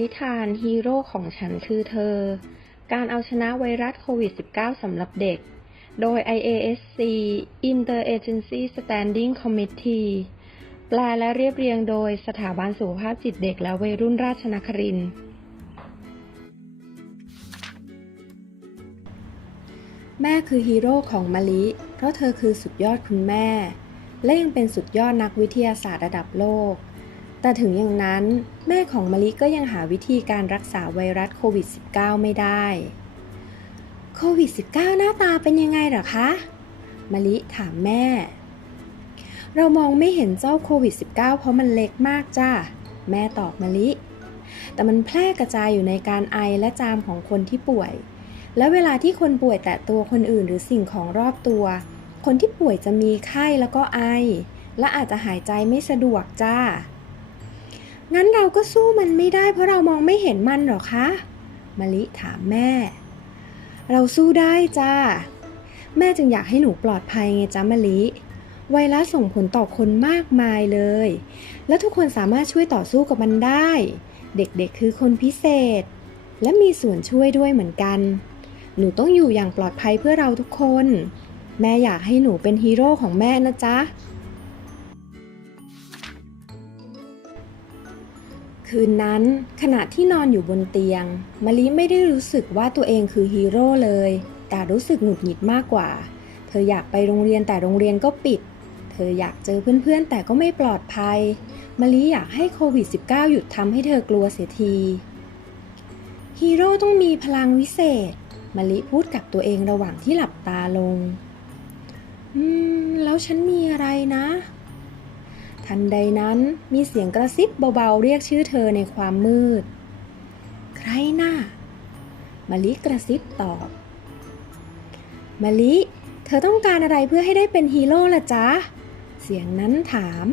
นิทานฮีโร่ของฉันคือเธอ การเอาชนะไวรัสโควิด -19 สำหรับเด็ก โดย IASC Interagency Standing Committee แปลและเรียบเรียงโดยสถาบันสุขภาพจิตเด็กและวัยรุ่นราชนครินทร์แม่คือฮีโร่ของมะลิ เพราะเธอคือสุดยอดคุณแม่ และยังเป็นสุดยอดนักวิทยาศาสตร์ระดับโลก แต่ถึงอย่างนั้นแม่ของมะลิก็ยังหาวิธีการรักษาไวรัสโควิด -19 ไม่ได้โควิด -19 หน้าตาเป็นยังไงหรอคะมะลิถามแม่ เรามองไม่เห็นเจ้าโควิด -19 เพราะมันเล็กมากจ้าแม่ตอบมะลิ แต่มันแพร่กระจายอยู่ในการไอและจามของคนที่ป่วย และเวลาที่คนป่วยแตะตัวคนอื่นหรือสิ่งของรอบตัว คนที่ป่วยจะมีไข้แล้วก็ไอ และอาจจะหายใจไม่สะดวกจ้า งั้นเราก็สู้มันไม่ได้เพราะเรามองไม่เห็นมันหรอคะมะลิถามแม่ เราสู้ได้จ้า แม่จึงอยากให้หนูปลอดภัยไงจ้ามะลิ ไวรัสส่งผลต่อคนมากมายเลย และทุกคนสามารถช่วยต่อสู้กับมันได้ เด็กๆคือคนพิเศษ และมีส่วนช่วยด้วยเหมือนกัน หนูต้องอยู่อย่างปลอดภัยเพื่อเราทุกคน แม่อยากให้หนูเป็นฮีโร่ของแม่นะจ๊ะ คืนนั้น ขณะที่นอนอยู่บนเตียงมะลิไม่ได้รู้สึกว่าตัวเองคือฮีโร่เลย แต่รู้สึกหงุดหงิดมากกว่า เธออยากไปโรงเรียนแต่โรงเรียนก็ปิด เธออยากเจอเพื่อนๆ แต่ก็ไม่ปลอดภัยมะลิอยากให้โควิด -19 หยุดทำให้เธอกลัวเสียทีฮีโร่ต้องมีพลังวิเศษมะลิพูดกับตัวเองระหว่างที่หลับตาลง อืม แล้วฉันมีอะไรนะ ทันใดนั้นมีเสียงกระซิบเบาๆ เรียกชื่อเธอในความมืด ใครน่ะมะลิกระซิบตอบมะลิ เธอต้องการอะไรเพื่อให้ได้เป็นฮีโร่ล่ะจ๊ะ เสียงนั้นถาม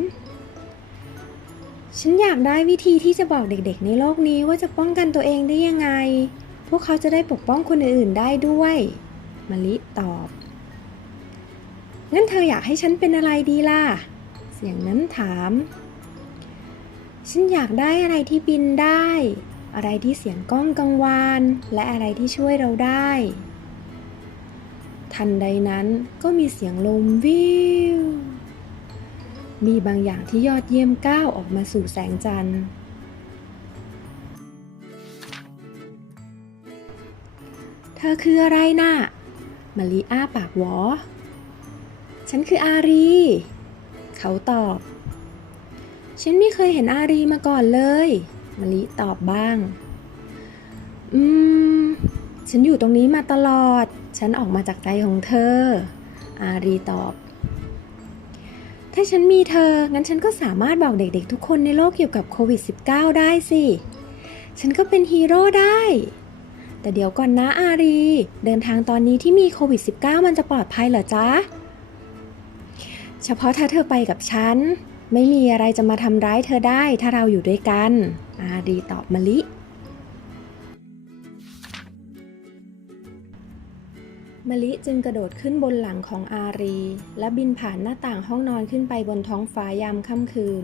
ฉันอยากได้วิธีที่จะบอกเด็กๆ ในโลกนี้ว่าจะป้องกันตัวเองได้ยังไง พวกเขาจะได้ปกป้องคนอื่นๆได้ด้วยมะลิตอบงั้นเธออยากให้ฉันเป็นอะไรดีล่ะ สียงนั้นถาม ฉันอยากได้อะไรที่บินได้ อะไรที่เสียงก้องกังวาน และอะไรที่ช่วยเราได้ ทันใดนั้นก็มีเสียงลมวิว มีบางอย่างที่ยอดเยี่ยมก้าวออกมาสู่แสงจันทร์ เธอคืออะไรน่ะมะลิอ้าปากหวอ ฉันคืออารี เขาตอบ ฉันไม่เคยเห็นอารีมาก่อนเลยมะลิตอบบ้าง อืม ฉันอยู่ตรงนี้มาตลอด ฉันออกมาจากใจของเธอ อารีตอบ ถ้าฉันมีเธอ งั้นฉันก็สามารถบอกเด็กๆ ทุกคนในโลกเกี่ยวกับโควิด -19 ได้สิ ฉันก็เป็นฮีโร่ได้ แต่เดี๋ยวก่อนนะอารี เดินทางตอนนี้ที่มีโควิด -19 มันจะปลอดภัยเหรอจ๊ะ เฉพาะถ้าเธอไปกับฉัน ไม่มีอะไรจะมาทำร้ายเธอได้ถ้าเราอยู่ด้วยกัน อารีตอบมะลิ มะลิจึงกระโดดขึ้นบนหลังของอารี และบินผ่านหน้าต่างห้องนอนขึ้นไปบนท้องฟ้ายามค่ำคืน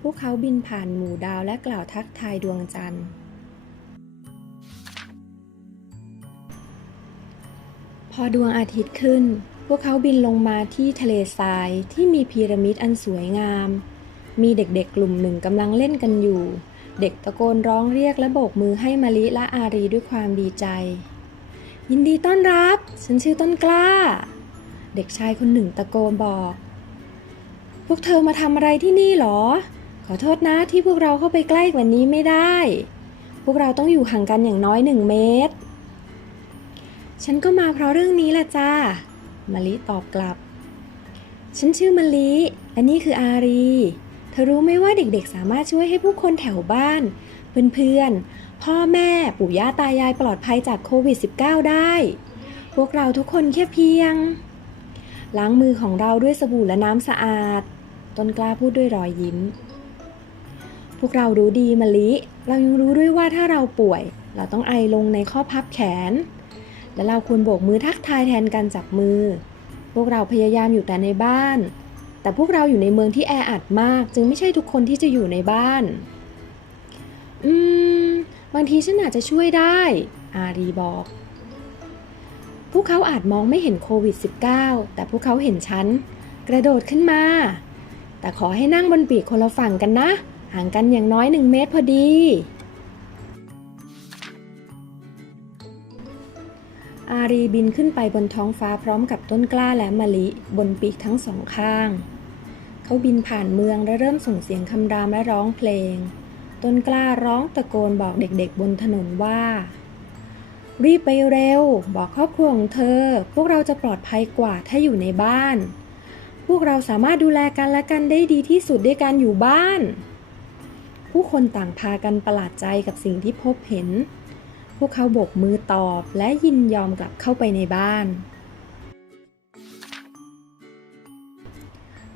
พวกเขาบินผ่านหมู่ดาวและกล่าวทักทายดวงจันทร์พอดวงอาทิตย์ขึ้น พวกเขาบินลงมาที่ทะเลทรายที่มีพีระมิดอันสวยงาม มีเด็กๆกลุ่มหนึ่งกำลังเล่นกันอยู่ เด็กตะโกนร้องเรียกและโบกมือให้มะลิและอารีด้วยความดีใจ ยินดีต้อนรับ ฉันชื่อต้นกล้า เด็กชายคนหนึ่งตะโกนบอก พวกเธอมาทำอะไรที่นี่หรอ ขอโทษนะที่พวกเราเข้าไปใกล้กว่านี้ไม่ได้ พวกเราต้องอยู่ห่างกันอย่างน้อยหนึ่งเมตร ฉันก็มาเพราะเรื่องนี้แหละจ้า มะลิตอบกลับ ฉันชื่อมะลิ และนี่คืออารี เธอรู้ไหมว่าเด็กๆสามารถช่วยให้ผู้คนแถวบ้าน เพื่อนๆ พ่อแม่ปู่ย่าตายายปลอดภัยจากโควิด -19 ได้ พวกเราทุกคนแค่เพียง ล้างมือของเราด้วยสบู่และน้ำสะอาด ต้นกล้าพูดด้วยรอยยิ้ม พวกเรารู้ดีมะลิ เรายังรู้ด้วยว่าถ้าเราป่วย เราต้องไอลงในข้อพับแขน และเราควรโบกมือทักทายแทนการจับมือ พวกเราพยายามอยู่แต่ในบ้าน แต่พวกเราอยู่ในเมืองที่แออัดมาก จึงไม่ใช่ทุกคนที่จะอยู่ในบ้าน อืม บางทีฉันอาจจะช่วยได้ อารีบอก พวกเขาอาจมองไม่เห็นโควิด -19 แต่พวกเขาเห็นฉัน กระโดดขึ้นมา แต่ขอให้นั่งบนปีกคนละฝั่งกันนะ ห่างกันอย่างน้อยหนึ่งเมตรพอดี อารีบินขึ้นไปบนท้องฟ้าพร้อมกับต้นกล้าและมะลิบนปีกทั้งสองข้าง เขาบินผ่านเมืองและเริ่มส่งเสียงคำรามและร้องเพลง ต้นกล้าร้องตะโกนบอกเด็กๆบนถนนว่า รีบไปเร็ว บอกครอบครัวของเธอ พวกเราจะปลอดภัยกว่าถ้าอยู่ในบ้าน พวกเราสามารถดูแลกันและกันได้ดีที่สุดด้วยการอยู่บ้าน ผู้คนต่างพากันประหลาดใจกับสิ่งที่พบเห็น พวกเขาโบกมือตอบและยินยอมกลับเข้าไปในบ้าน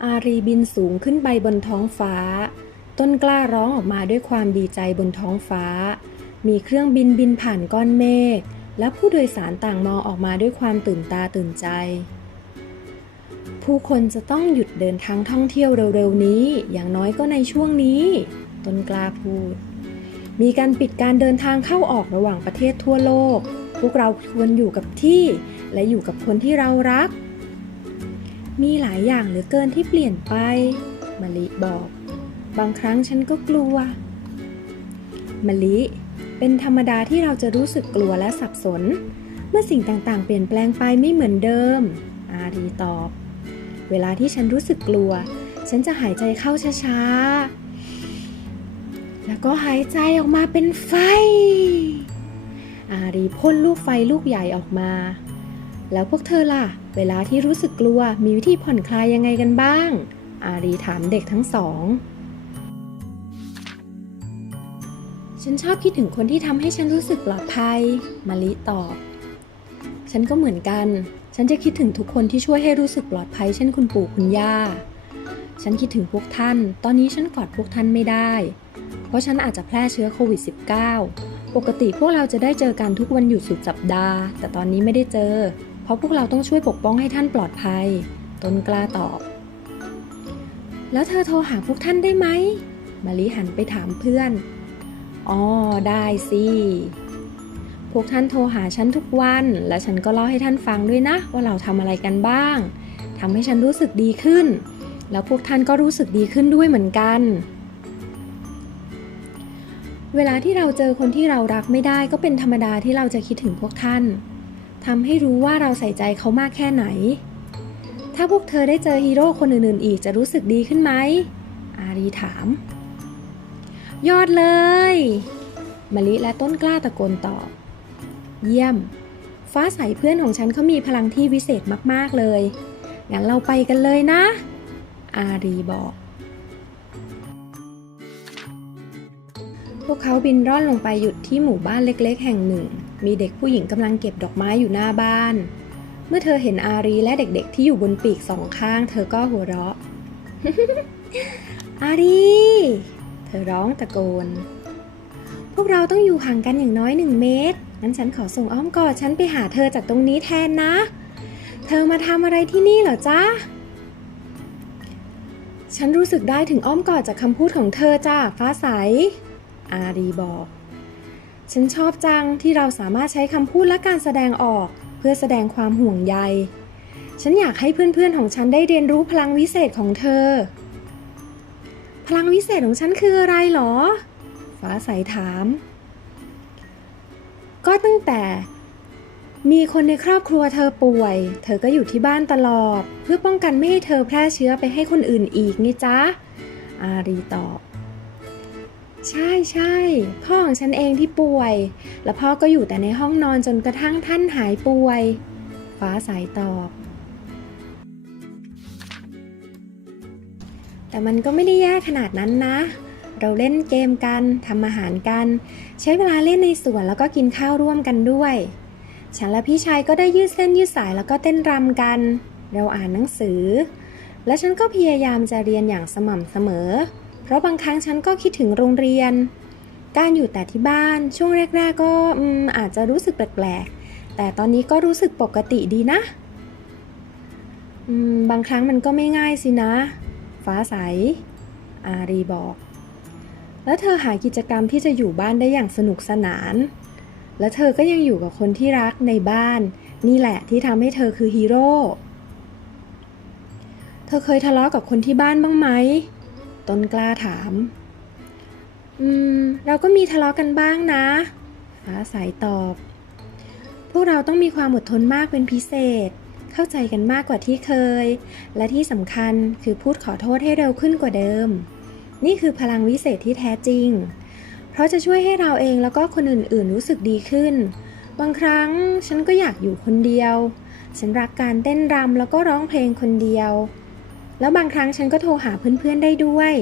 อารีบินสูงขึ้นไปบนท้องฟ้า ต้นกล้าร้องออกมาด้วยความดีใจบนท้องฟ้า มีเครื่องบินบินผ่านก้อนเมฆและผู้โดยสารต่างมองออกมาด้วยความตื่นตาตื่นใจ ผู้คนจะต้องหยุดเดินทางท่องเที่ยวเร็วๆนี้ อย่างน้อยก็ในช่วงนี้ ต้นกล้าพูด มีการปิดการเดินทางเข้าออกระหว่างประเทศทั่วโลก พวกเราควรอยู่กับที่ และอยู่กับคนที่เรารัก มีหลายอย่างเหลือเกินที่เปลี่ยนไปมะลิบอก บางครั้งฉันก็กลัวมะลิเป็นธรรมดาที่เราจะรู้สึกกลัวและสับสน เมื่อสิ่งต่างๆ เปลี่ยนแปลงไปไม่เหมือนเดิม อารีตอบ เวลาที่ฉันรู้สึกกลัว ฉันจะหายใจเข้าช้าๆ แล้วก็หายใจออกมาเป็นไฟ อารีพ่นลูกไฟลูกใหญ่ออกมา แล้วพวกเธอล่ะ เวลาที่รู้สึกกลัวมีวิธีผ่อนคลายยังไงกันบ้าง อารีถามเด็กทั้งสอง ฉันชอบคิดถึงคนที่ทำให้ฉันรู้สึกปลอดภัย มาลิตอบ ฉันก็เหมือนกัน ฉันจะคิดถึงทุกคนที่ช่วยให้รู้สึกปลอดภัย เช่นคุณปู่คุณย่า ฉันคิดถึงพวกท่าน ตอนนี้ฉันกอดพวกท่านไม่ได้ เพราะฉันอาจจะแพร่เชื้อโควิด -19 ปกติพวกเราจะได้เจอกันทุกวันหยุดสุดสัปดาห์ แต่ตอนนี้ไม่ได้เจอ เพราะพวกเราต้องช่วยปกป้องให้ท่านปลอดภัย ตนกล้าตอบ แล้วเธอโทรหาพวกท่านได้ไหมมาลิหันไปถามเพื่อน อ๋อ ได้สิ พวกท่านโทรหาฉันทุกวัน และฉันก็เล่าให้ท่านฟังด้วยนะ ว่าเราทำอะไรกันบ้างทำให้ฉันรู้สึกดีขึ้น แล้วพวกท่านก็รู้สึกดีขึ้นด้วยเหมือนกัน เวลาที่เราเจอคนที่เรารักไม่ได้ก็เป็นธรรมดาที่เราจะคิดถึงพวกท่านทำให้รู้ว่าเราใส่ใจเขามากแค่ไหน ถ้าพวกเธอได้เจอฮีโร่คนอื่นๆ อีกจะรู้สึกดีขึ้นไหม อารีถาม ยอดเลยมะลิและต้นกล้าตะโกนตอบ เยี่ยม ฟ้าใสเพื่อนของฉันเขามีพลังที่วิเศษมากๆเลย งั้นเราไปกันเลยนะ อารีบอก วกเขาบินร่อนลงไปหยุดที่หมู่บ้านเล็กๆ แห่งหนึ่ง มีเด็กผู้หญิงกำลังเก็บดอกไม้อยู่หน้าบ้าน เมื่อเธอเห็นอารีและเด็กๆ ที่อยู่บนปีกสองข้าง เธอก็หัวเราะ อารี เธอร้องตะโกน พวกเราต้องอยู่ห่างกันอย่างน้อยหนึ่งเมตร งั้นฉันขอส่งอ้อมกอดฉันไปหาเธอจากตรงนี้แทนนะ เธอมาทำอะไรที่นี่เหรอจ๊ะฉันรู้สึกได้ถึงอ้อมกอดจากคำพูดของเธอจ้าฟ้าใส อารีบอก ฉันชอบจังที่เราสามารถใช้คำพูดและการแสดงออกเพื่อแสดงความห่วงใย ฉันอยากให้เพื่อนๆของฉันได้เรียนรู้พลังวิเศษของเธอ พลังวิเศษของฉันคืออะไรหรอ ฟ้าใสถาม ก็ตั้งแต่มีคนในครอบครัวเธอป่วย เธอก็อยู่ที่บ้านตลอด เพื่อป้องกันไม่ให้เธอแพร่เชื้อไปให้คนอื่นอีกนี่จ๊ะอารีตอบ ใช่ใช่พ่อของฉันเองที่ป่วย แล้วพ่อก็อยู่แต่ในห้องนอนจนกระทั่งท่านหายป่วย ฟ้าใสตอบ แต่มันก็ไม่ได้แย่ขนาดนั้นนะ เราเล่นเกมกันทำอาหารกัน ใช้เวลาเล่นในสวนแล้วก็กินข้าวร่วมกันด้วย ฉันและพี่ชายก็ได้ยืดเส้นยืดสายแล้วก็เต้นรำกัน เราอ่านหนังสือ และฉันก็พยายามจะเรียนอย่างสม่ำเสมอ เพราะบางครั้งฉันก็คิดถึงโรงเรียน การอยู่แต่ที่บ้านช่วงแรกๆก็อาจจะรู้สึกแปลกๆ แต่ตอนนี้ก็รู้สึกปกติดีนะ บางครั้งมันก็ไม่ง่ายสินะ ฟ้าใส อารีบอก แล้วเธอหากิจกรรมที่จะอยู่บ้านได้อย่างสนุกสนาน และเธอก็ยังอยู่กับคนที่รักในบ้าน นี่แหละที่ทำให้เธอคือฮีโร่ เธอเคยทะเลาะกับคนที่บ้านบ้างไหม ต้นกล้าถาม อืม เราก็มีทะเลาะกันบ้างนะ ฟ้าใสตอบ พวกเราต้องมีความอดทนมากเป็นพิเศษ เข้าใจกันมากกว่าที่เคย และที่สำคัญคือพูดขอโทษให้เร็วขึ้นกว่าเดิม นี่คือพลังวิเศษที่แท้จริง เพราะจะช่วยให้เราเองแล้วก็คนอื่นๆรู้สึกดีขึ้น บางครั้งฉันก็อยากอยู่คนเดียว ฉันรักการเต้นรำแล้วก็ร้องเพลงคนเดียว แล้วบางครั้งฉันก็โทรหาเพื่อนๆได้ด้วย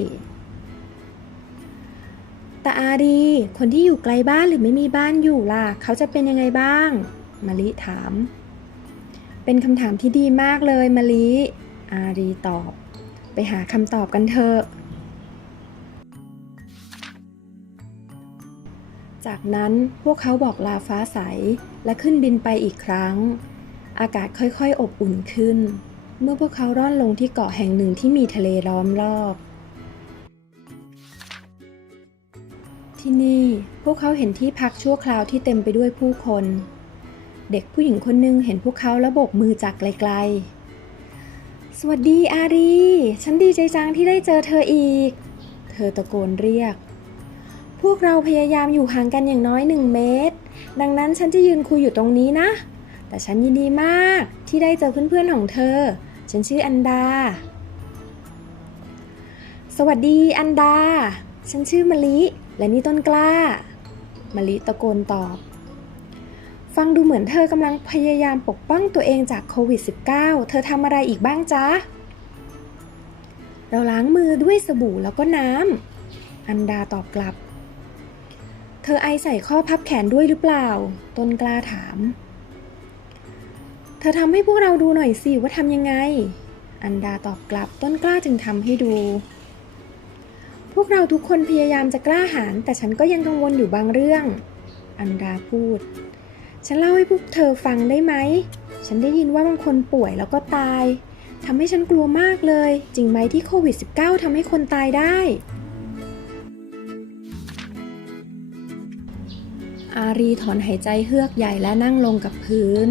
แต่อาดีคนที่อยู่ไกลบ้านหรือไม่มีบ้านอยู่ล่ะ เขาจะเป็นยังไงบ้างมะลิถาม เป็นคำถามที่ดีมากเลยมะลิ อารีตอบ ไปหาคำตอบกันเถอะ จากนั้นพวกเขาบอกลาฟ้าใสและขึ้นบินไปอีกครั้ง อากาศค่อยๆ อบอุ่นขึ้น เมื่อพวกเขาร่อนลงที่เกาะแห่งหนึ่งที่มีทะเลล้อมรอบ ที่นี่พวกเขาเห็นที่พักชั่วคราวที่เต็มไปด้วยผู้คน เด็กผู้หญิงคนหนึ่งเห็นพวกเขาแล้วโบกมือจากไกลๆ สวัสดีอารี ฉันดีใจจังที่ได้เจอเธออีก เธอตะโกนเรียก พวกเราพยายามอยู่ห่างกันอย่างน้อยหนึ่งเมตร ดังนั้นฉันจะยืนคุยอยู่ตรงนี้นะแต่ฉันยินดีมากที่ได้เจอเพื่อนๆของเธอ ฉันชื่ออันดา สวัสดีอันดา ฉันชื่อมะลิ และนี่ต้นกล้ามะลิตะโกนตอบ ฟังดูเหมือนเธอกำลังพยายามปกป้องตัวเองจากโควิด -19 เธอทำอะไรอีกบ้างจ๊ะ เราล้างมือด้วยสบู่แล้วก็น้ำ อันดาตอบกลับ เธอไอใส่ข้อพับแขนด้วยหรือเปล่า ต้นกล้าถาม เธอทำให้พวกเราดูหน่อยสิว่าทำยังไง อันดาตอบกลับต้นกล้าจึงทำให้ดู พวกเราทุกคนพยายามจะกล้าหาญแต่ฉันก็ยังกังวลอยู่บางเรื่อง อันดาพูด ฉันเล่าให้พวกเธอฟังได้ไหม ฉันได้ยินว่าบางคนป่วยแล้วก็ตายทำให้ฉันกลัวมากเลย จริงไหมที่โควิด -19 ทำให้คนตายได้ อารีถอนหายใจเฮือกใหญ่และนั่งลงกับพื้น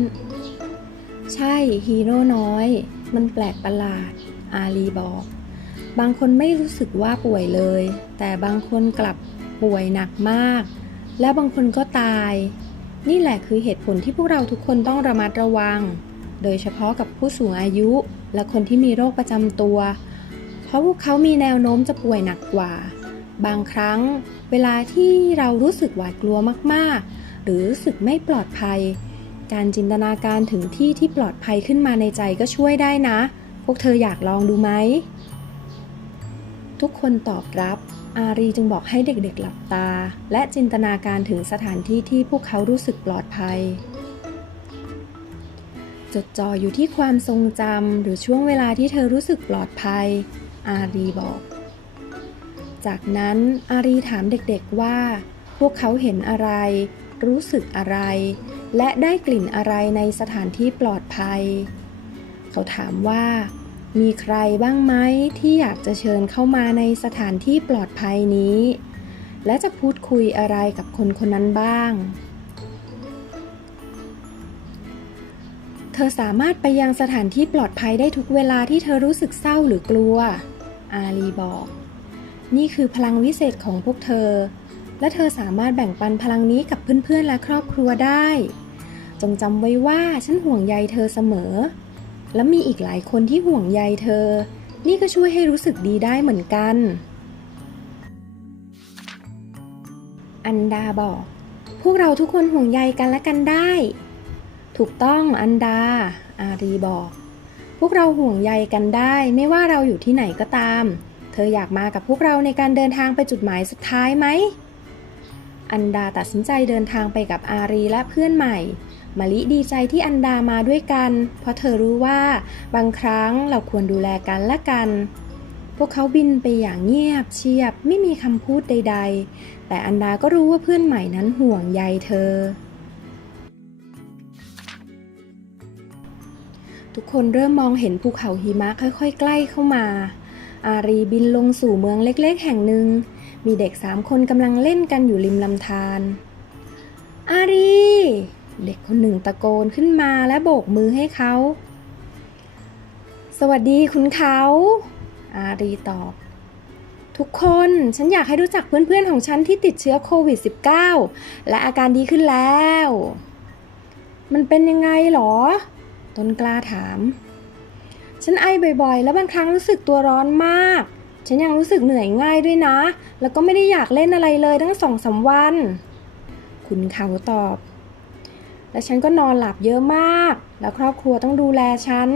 ช่ฮีโร่น้อย มันแปลกประหลาด อารีบอก บางคนไม่รู้สึกว่าป่วยเลย แต่บางคนกลับป่วยหนักมาก และบางคนก็ตาย นี่แหละคือเหตุผลที่พวกเราทุกคนต้องระมัดระวัง โดยเฉพาะกับผู้สูงอายุและคนที่มีโรคประจำตัว เพราะพวกเขามีแนวโน้มจะป่วยหนักกว่า บางครั้ง เวลาที่เรารู้สึกหวาดกลัวมากๆ หรือรู้สึกไม่ปลอดภัย การจินตนาการถึงที่ที่ปลอดภัยขึ้นมาในใจก็ช่วยได้นะ พวกเธออยากลองดูไหม ทุกคนตอบรับ อารีจึงบอกให้เด็กๆหลับตา และจินตนาการถึงสถานที่ที่พวกเขารู้สึกปลอดภัย จดจ่ออยู่ที่ความทรงจำหรือช่วงเวลาที่เธอรู้สึกปลอดภัย อารีบอก จากนั้นอารีถามเด็กๆว่า พวกเขาเห็นอะไร รู้สึกอะไร และได้กลิ่นอะไรในสถานที่ปลอดภัย เขาถามว่า มีใครบ้างไหมที่อยากจะเชิญเข้ามาในสถานที่ปลอดภัยนี้ และจะพูดคุยอะไรกับคนคนนั้นบ้าง เธอสามารถไปยังสถานที่ปลอดภัยได้ทุกเวลาที่เธอรู้สึกเศร้าหรือกลัว อาลีบอก นี่คือพลังวิเศษของพวกเธอ และเธอสามารถแบ่งปันพลังนี้กับเพื่อนๆและครอบครัวได้ จงจำไว้ว่าฉันห่วงใยเธอเสมอ และมีอีกหลายคนที่ห่วงใยเธอ นี่ก็ช่วยให้รู้สึกดีได้เหมือนกัน อันดาบอก พวกเราทุกคนห่วงใยกันและกันได้ ถูกต้องอันดา อารีบอก พวกเราห่วงใยกันได้ไม่ว่าเราอยู่ที่ไหนก็ตาม เธออยากมากับพวกเราในการเดินทางไปจุดหมายสุดท้ายไหม อันดาตัดสินใจเดินทางไปกับอารีและเพื่อนใหม่มะลิดีใจที่อันดามาด้วยกัน เพราะเธอรู้ว่าบางครั้งเราควรดูแลกันและกัน พวกเขาบินไปอย่างเงียบเชียบไม่มีคำพูดใด ๆ แต่อันดาก็รู้ว่าเพื่อนใหม่นั้นห่วงใยเธอ ทุกคนเริ่มมองเห็นภูเขาหิมะค่อยๆ ใกล้เข้ามา อารีบินลงสู่เมืองเล็กๆ แห่งหนึ่ง มีเด็กสามคนกำลังเล่นกันอยู่ริมลำธารอารี เด็กคนหนึ่งตะโกนขึ้นมาและโบกมือให้เขา สวัสดีคุณเขา อารีตอบ ทุกคนฉันอยากให้รู้จักเพื่อนๆของฉันที่ติดเชื้อโควิด -19 และอาการดีขึ้นแล้ว มันเป็นยังไงหรอ ต้นกล้าถาม ฉันไอบ่อยๆ แล้วบางครั้งรู้สึกตัวร้อนมาก ฉันยังรู้สึกเหนื่อยง่ายด้วยนะ แล้วก็ไม่ได้อยากเล่นอะไรเลยทั้งสองสามวัน คุณเขาตอบ และฉันก็นอนหลับเยอะมาก แล้วครอบครัวต้องดูแลฉัน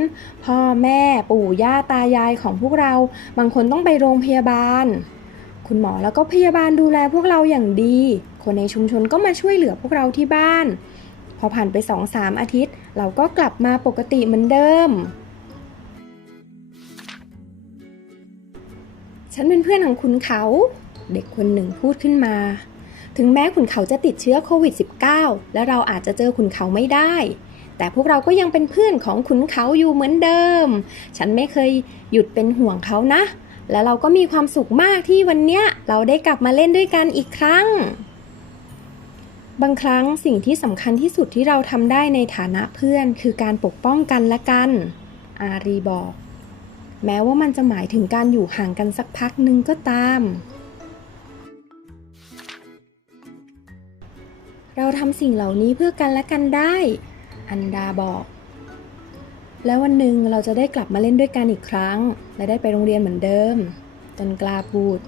พ่อแม่ปู่ย่าตายายของพวกเรา บางคนต้องไปโรงพยาบาล คุณหมอแล้วก็พยาบาลดูแลพวกเราอย่างดี คนในชุมชนก็มาช่วยเหลือพวกเราที่บ้าน พอผ่านไปสองสามอาทิตย์ เราก็กลับมาปกติเหมือนเดิม ฉันเป็นเพื่อนของคุณเขา เด็กคนหนึ่งพูดขึ้นมา ถึงแม้ขุนเขาจะติดเชื้อโควิด -19 และเราอาจจะเจอขุนเขาไม่ได้ แต่พวกเราก็ยังเป็นเพื่อนของขุนเขาอยู่เหมือนเดิม ฉันไม่เคยหยุดเป็นห่วงเขานะ และเราก็มีความสุขมากที่วันเนี้ยเราได้กลับมาเล่นด้วยกันอีกครั้ง บางครั้งสิ่งที่สำคัญที่สุดที่เราทำได้ในฐานะเพื่อน คือการปกป้องกันและกัน อารีบอก แม้ว่ามันจะหมายถึงการอยู่ห่างกันสักพักหนึ่งก็ตาม เราทำสิ่งเหล่านี้เพื่อกันและกันได้ อันดาบอก แล้ววันหนึ่งเราจะได้กลับมาเล่นด้วยกันอีกครั้ง และได้ไปโรงเรียนเหมือนเดิมตนกล้าพูด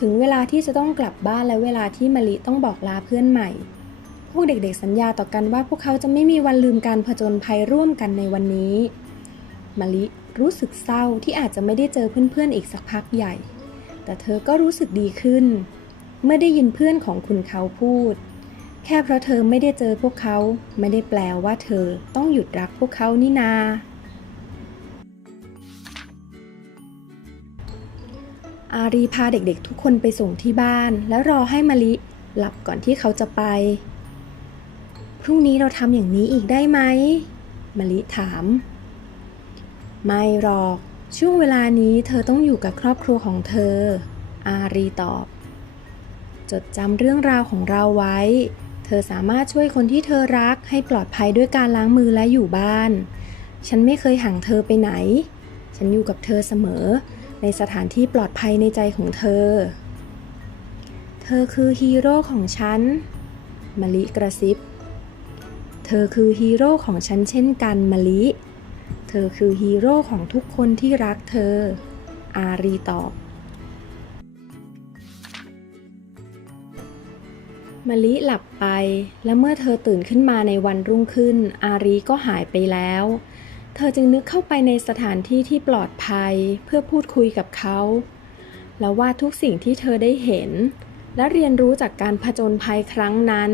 ถึงเวลาที่จะต้องกลับบ้านและเวลาที่มะลิต้องบอกลาเพื่อนใหม่ พวกเด็กๆสัญญาต่อกันว่าพวกเขาจะไม่มีวันลืมการผจญภัยร่วมกันในวันนี้มะลิ รู้สึกเศร้าที่อาจจะไม่ได้เจอเพื่อนๆอีกสักพักใหญ่ แต่เธอก็รู้สึกดีขึ้น เมื่อได้ยินเพื่อนของคุณเขาพูด แค่เพราะเธอไม่ได้เจอพวกเขา ไม่ได้แปลว่าเธอต้องหยุดรักพวกเขานี่นา อารีพาเด็กๆทุกคนไปส่งที่บ้าน แล้วรอให้มะลิหลับก่อนที่เขาจะไป พรุ่งนี้เราทำอย่างนี้อีกได้ไหมมะลิถาม ไม่หรอก ช่วงเวลานี้เธอต้องอยู่กับครอบครัวของเธอ อารีตอบ จดจำเรื่องราวของเราไว้ เธอสามารถช่วยคนที่เธอรักให้ปลอดภัยด้วยการล้างมือและอยู่บ้าน ฉันไม่เคยห่างเธอไปไหน ฉันอยู่กับเธอเสมอ ในสถานที่ปลอดภัยในใจของเธอ เธอคือฮีโร่ของฉันมะลิกระซิบ เธอคือฮีโร่ของฉันเช่นกันมะลิ ธอคือฮีโร่ของทุกคนที่รักเธอ อารีตอบมะลิหลับไป และเมื่อเธอตื่นขึ้นมาในวันรุ่งขึ้น อารีก็หายไปแล้ว เธอจึงนึกเข้าไปในสถานที่ที่ปลอดภัยเพื่อพูดคุยกับเขา แล้ววาดทุกสิ่งที่เธอได้เห็น และเรียนรู้จากการผจญภัยครั้งนั้น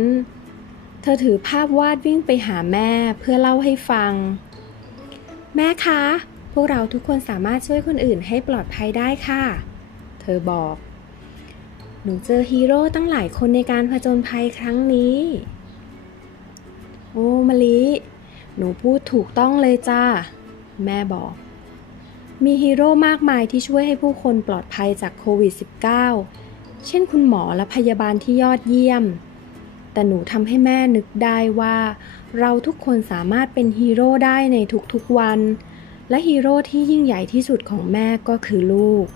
เธอถือภาพวาดวิ่งไปหาแม่เพื่อเล่าให้ฟัง แม่คะ พวกเราทุกคนสามารถช่วยคนอื่นให้ปลอดภัยได้ค่ะ เธอบอก หนูเจอฮีโร่ตั้งหลายคนในการผจญภัยครั้งนี้ โอ้มะลิ หนูพูดถูกต้องเลยจ้า แม่บอก มีฮีโร่มากมายที่ช่วยให้ผู้คนปลอดภัยจากโควิด -19 เช่นคุณหมอและพยาบาลที่ยอดเยี่ยม แต่หนูทำให้แม่นึกได้ว่า เราทุกคนสามารถเป็นฮีโร่ได้ในทุกๆวัน และฮีโร่ที่ยิ่งใหญ่ที่สุดของแม่ก็คือลูก